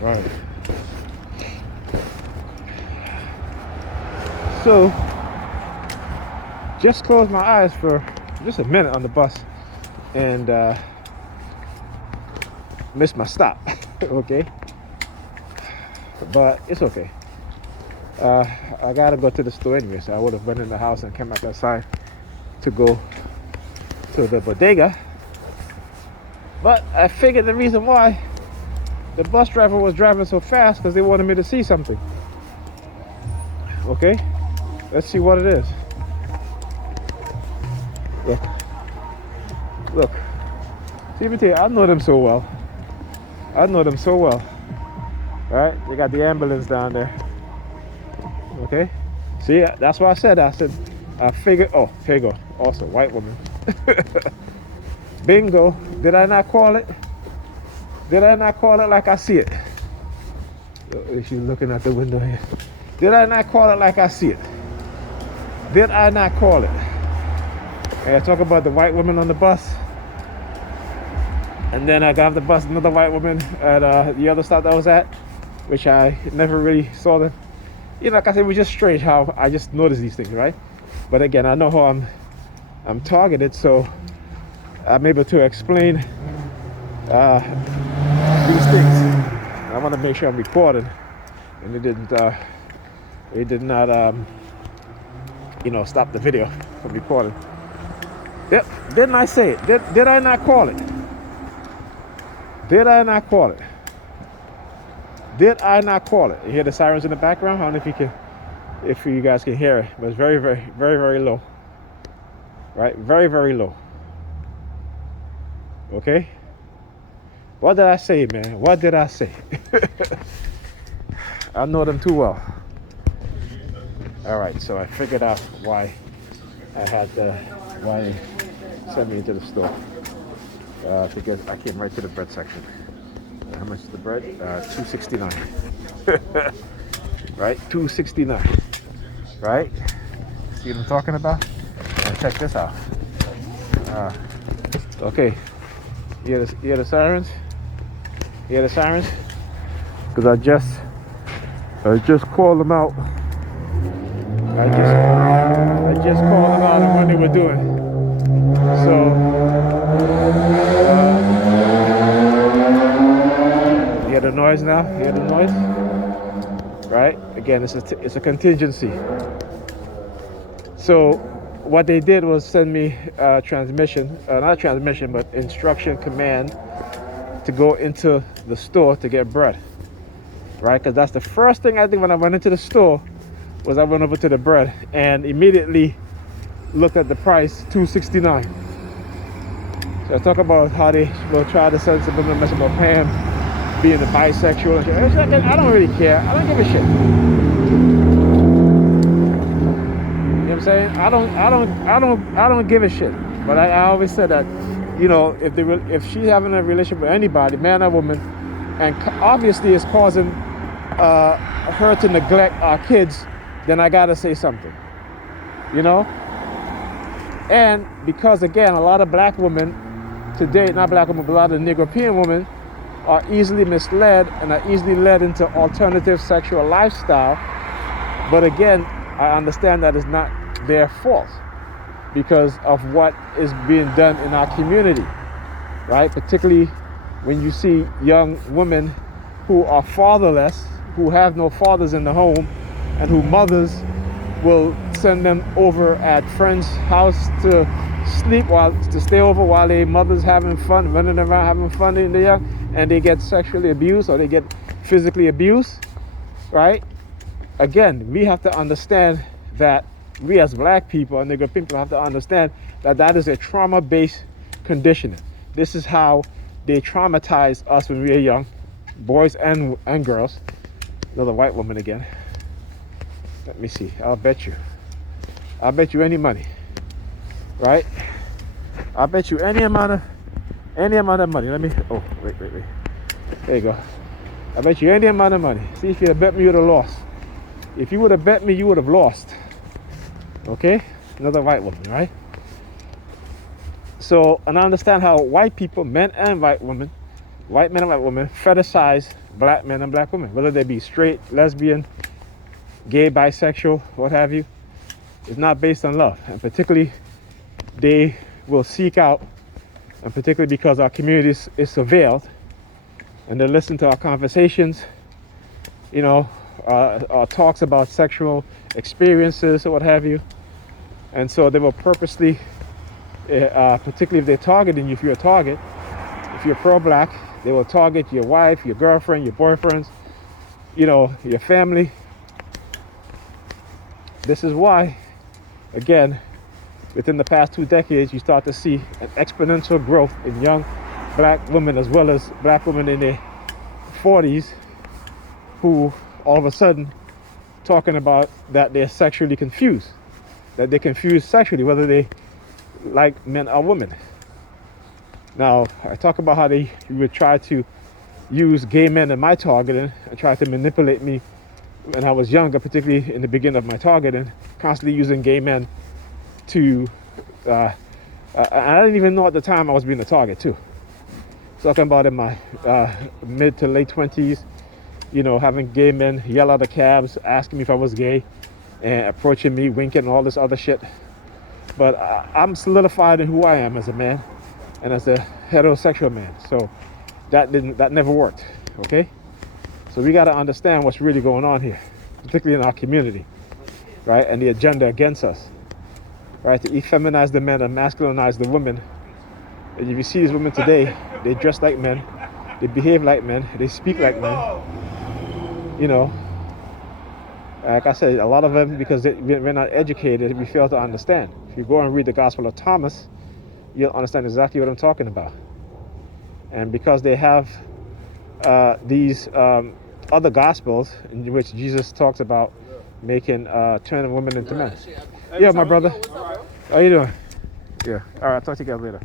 Right. So, just closed my eyes for just a minute on the bus and missed my stop. Okay, but it's okay. I gotta go to the store anyway, so I would have went in the house and came back outside to go to the bodega. But I figured the reason why the bus driver was driving so fast because they wanted me to see something. Okay, let's see what it is. Look. See, me tell you, I know them so well. Right? They got the ambulance down there. Okay. See, that's why I said. I figured. Oh, here you go. Also, white woman. Bingo. Did I not call it? Did I not call it like I see it? She's looking at the window here. Did I not call it like I see it? Did I not call it? And I talk about the white woman on the bus. And then I got off the bus, another white woman at the other stop that I was at, which I never really saw them. You know, like I said, it was just strange how I just noticed these things, right? But again, I know how I'm targeted, so I'm able to explain these things. I want to make sure I'm recording, and it did not, stop the video from recording. Yep, didn't I say it? Did I not call it? Did I not call it? Did I not call it? You hear the sirens in the background? I don't know if you guys can hear it, but it's very, very, very, very low. Right? Very, very low. Okay? What did I say, man? What did I say? I know them too well. All right, so I figured out why they sent me into the store. Because I came right to the bread section. How much is the bread? $2.69. Right? $2.69. Right? See what I'm talking about? Now check this out. Okay. You hear the sirens? You hear the sirens? Because I just called them out. I just called them out on what they were doing. So you hear the noise now? You hear the noise? Right? Again, it's a contingency. So what they did was send me transmission, not transmission, but instruction command to go into the store to get bread. Right? Because that's the first thing I did when I went into the store was I went over to the bread and immediately looked at the price, $2.69. So I talk about how they will try to send subliminal message about Pam being a bisexual and shit. I don't really care. I don't give a shit. You know what I'm saying? I don't give a shit. But I always said that, you know, if she's having a relationship with anybody, man or woman, and obviously it's causing her to neglect our kids, then I gotta say something. You know? And because again, a lot of black women today, not black women, but a lot of Negro-European women are easily misled and are easily led into alternative sexual lifestyle. But again, I understand that it's not their fault because of what is being done in our community, right? Particularly when you see young women who are fatherless, who have no fathers in the home, and who mothers will send them over at friends' house to stay over while their mother's having fun, running around having fun in the young, and they get sexually abused or they get physically abused, right? Again, we have to understand that we as black people and Negro people have to understand that that is a trauma-based conditioning. This is how they traumatize us when we were young, boys and girls. Another white woman again. Let me see. I'll bet you any money, right? I'll bet you any amount of money. Let me. Oh, wait. There you go. I bet you any amount of money. See, if you had bet me, you would have lost. If you would have bet me, you would have lost. Okay? Another white woman, right? So, and I understand how white people, men and white women, white men and white women, fetishize black men and black women, whether they be straight, lesbian, gay, bisexual, what have you. It's not based on love. And particularly, they will seek out, and particularly because our community is surveilled, and they listen to our conversations, our talks about sexual experiences or what have you. And so they will purposely, particularly if they're targeting you, if you're a target, if you're pro-black, they will target your wife, your girlfriend, your boyfriends, your family. This is why, again, within the past 2 decades, you start to see an exponential growth in young black women as well as black women in their 40s who all of a sudden talking about that they're sexually confused, that they're confused sexually, whether they like men or women. Now, I talk about how you would try to use gay men in my targeting and try to manipulate me when I was younger, particularly in the beginning of my targeting, constantly using gay men to, I didn't even know at the time I was being a target too. Talking about in my mid to late 20s, having gay men yell out of cabs, asking me if I was gay, and approaching me, winking, and all this other shit. But I'm solidified in who I am as a man and as a heterosexual man. So that never worked, okay? So we got to understand what's really going on here, particularly in our community, right? And the agenda against us, right? To effeminize the men and masculinize the women. And if you see these women today, they dress like men, they behave like men, they speak like men. Like I said, a lot of them, because we're not educated, we fail to understand. If you go and read the Gospel of Thomas, you'll understand exactly what I'm talking about. And because they have these other Gospels in which Jesus talks about turning women into men. Yeah, my brother. How you doing? Yeah. All right, I'll talk to you guys later.